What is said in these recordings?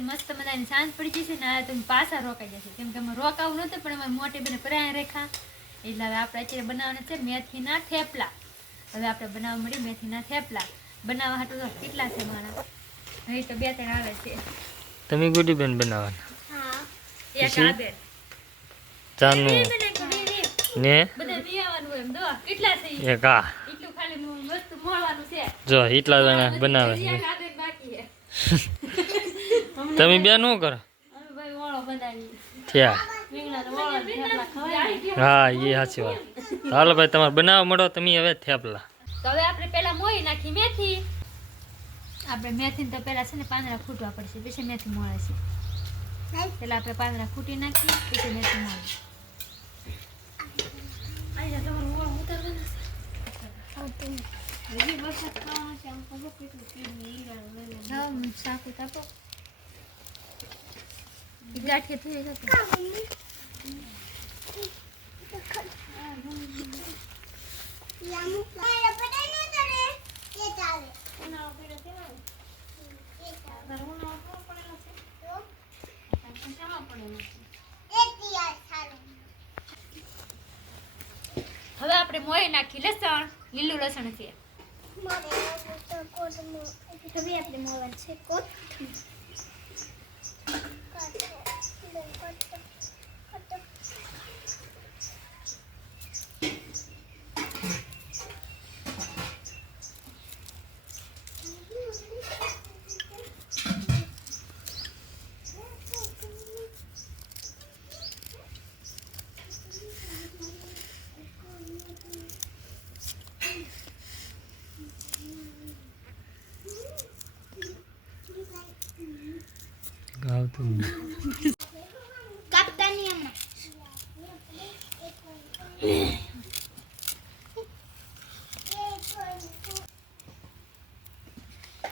અત્યારે મસ્ત મજાની સાંજ પડી જશે ને આ તમે પાછા રોકાઈ જશે કેમ કે અમે રોકાવું નહોતું પણ અમારે મોટી બેને પરાયા રેખા એટલે હવે આપણે અત્યારે બનાવવાના છે મેથીના થેપલા હવે આપણે બનાવવા મળી મેથીના થેપલા બનાવવા હાટું તો કેટલા છે મારા હવે તો 2-3 આવે છે તમે ગુડી બેન બનાવવાના હા એક આબે ચાનું ને બધા વિયાવાનું એમ દો કેટલા છે એક આ એટલું ખાલી વસ્તુ મોળવાનું છે જો એટલા જણા બનાવે છે એક આબે બાકી છે તમે બે નો કરો અમે ભાઈ ઓળો બનાવી થયા રીંગણાનો ઓળો થેપલા ખવાય હા એ સાચી વાત હાલો ભાઈ તમારે બનાવવા મળો તમે હવે થેપલા તો હવે આપણે પહેલા મોઈ નાખી મેથી આપણે મેથીને તો પહેલા છે ને પાંદડા ફૂટવા પડશે પછી મેથી મળે છે પહેલા આપણે પાંદડા ફૂટી નાખીએ પછી મેથી મળે સાકું તાપો ગાંઠે થઈ જશે હવે આપણે મોઈ નાખી લસણ લીલું લસણ છે હવે આપણે મોવાનું છે કોથમીર ગાવતું કાપતાની હમણાં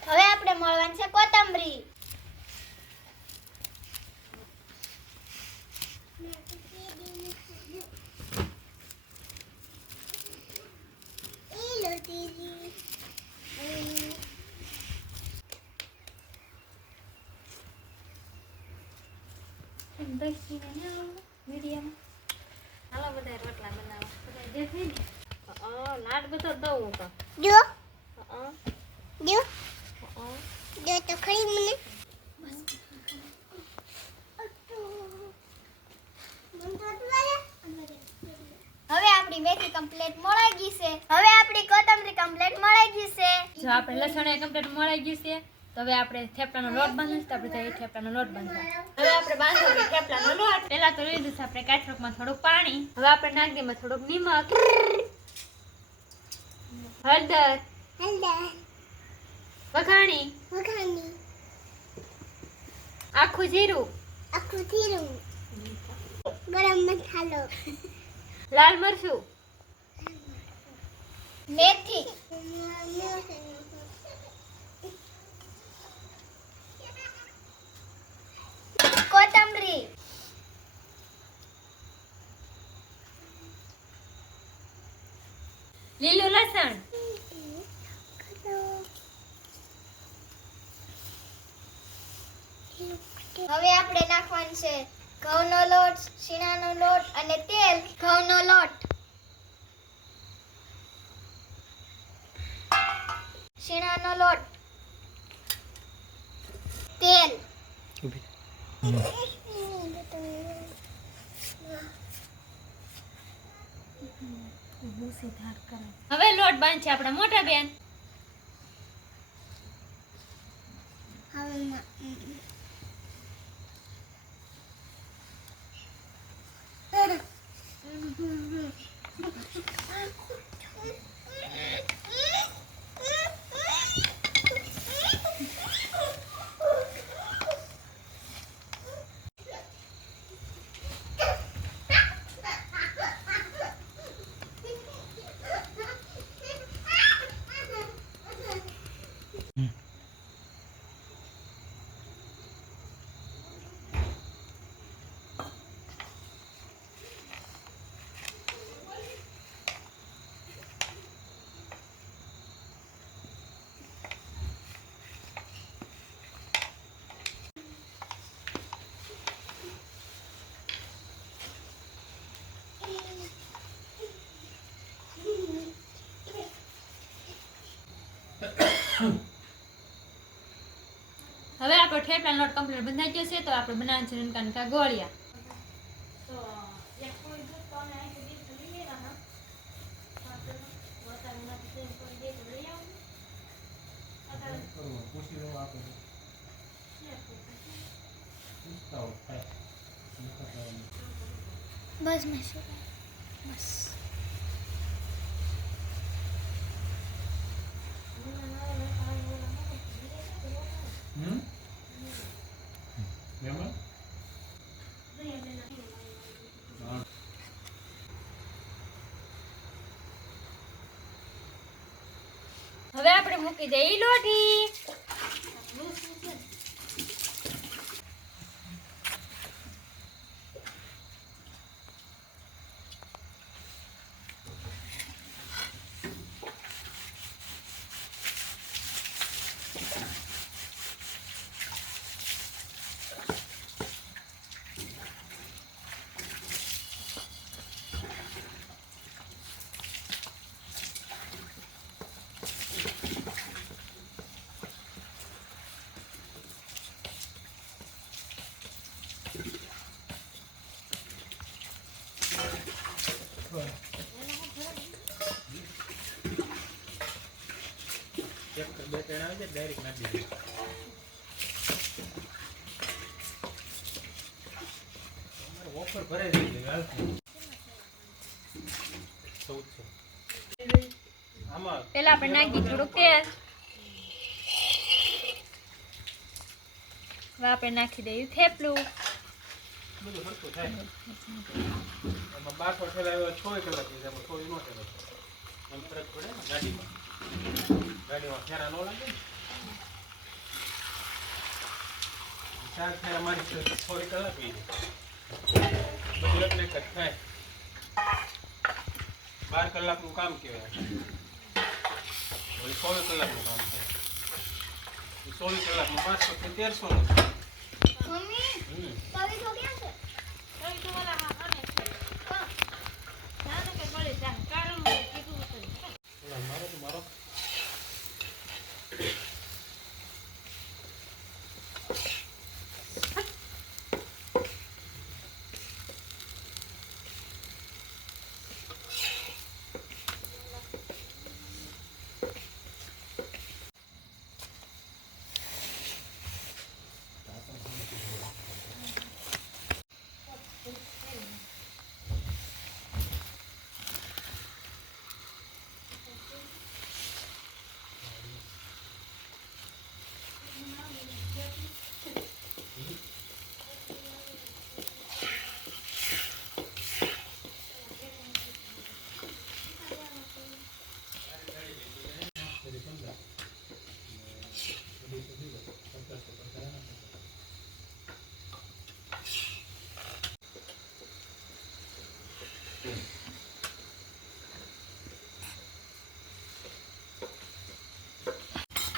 હવે આપણે મળવાનું છે કોથમરી હાલો બધા રોટલા બનાવવા દેખી ને લાડ બધો દઉં તો જો જો જો તો ખરી મને હવે આપણી મેથી કમ્પ્લીટ મળાઈ ગઈ છે હવે આપણી કોથમરી કમ્પ્લીટ મળાઈ ગઈ છે જો આપણે લસણ કમ્પ્લીટ મળી ગયું છે તો હવે આપણે થેપલાનો લોટ બાંધીશું તો આપણે એ થેપલાનો લોટ બાંધવા હવે આપણે બાંધવો થેપલાનો લોટ પહેલા તો લીધું છે આપણે કાચરોકમાં થોડું પાણી હવે આપણે નાખી દઈએ થોડુંક નિમક હળદર વઘાણી આખું જીરું ગરમ મસાલો લાલ મરચું મેથી કોથમરી લીલું લસણ હવે આપણે નાખવાનું છે ઘઉંનો લોટ શીણાનો લોટ અને તેલ ઘઉંનો લોટ શીણાનો લોટ તેલ હવે લોટ બાંધશે આપણા મોટા બેન આપણો થેપલાનો લોટ કમ્પ્લીટ બંધાઈ ગયો છે તો આપણે બનાવવાનું છે રણકા ગોળિયા. તો એક કોઈ દૂધ તો અમે અહીંથી દીધ લઈ લેવાના. વાતાવરણમાંથી તેલ કોઈ દે તો લઈ આવું. બસ મશીન બસ હવે આપણે મૂકી દઈએ લોટી. પેલા આપણે નાખી થોડુંક તેલ. હવે આપણે નાખી દઈએ થેપલું. થોડી કલાક બધું એટલે કટ થાય 12 કલાકનું કામ કહેવાય. 16 કલાકનું કામ થાય. 16 કલાકનું 500 થી 1300 મમ્મી તવી તો ક્યાં છે તવી તો વાલા હા આને છે. નાનો કે બળી જાય કારણ કીધું હતું. મારો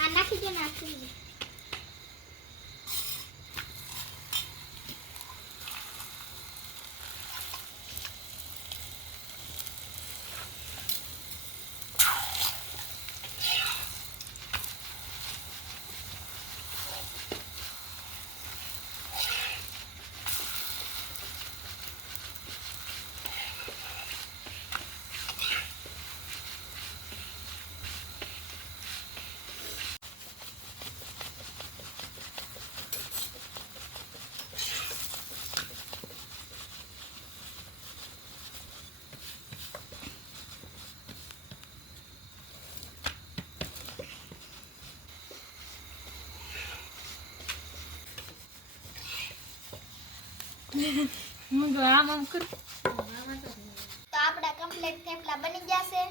આ નાખી દે નાખી દે હું તો આમ કરું. તો આપણા કમ્પ્લીટ થેપલા બની ગયા છે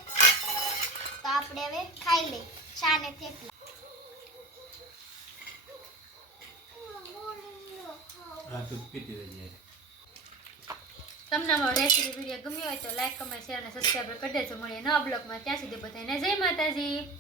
તો આપણે હવે ખાઈ લઈ ચા ને થેપલા તમને અમારો રેસીપી વિડીયો ગમ્યો હોય તો લાઈક કમેન્ટ શેર અને સબસ્ક્રાઈબ કરી દેજો. મળીએ નવા બ્લોગમાં. ત્યાં સુધી બધાને જય માતાજી.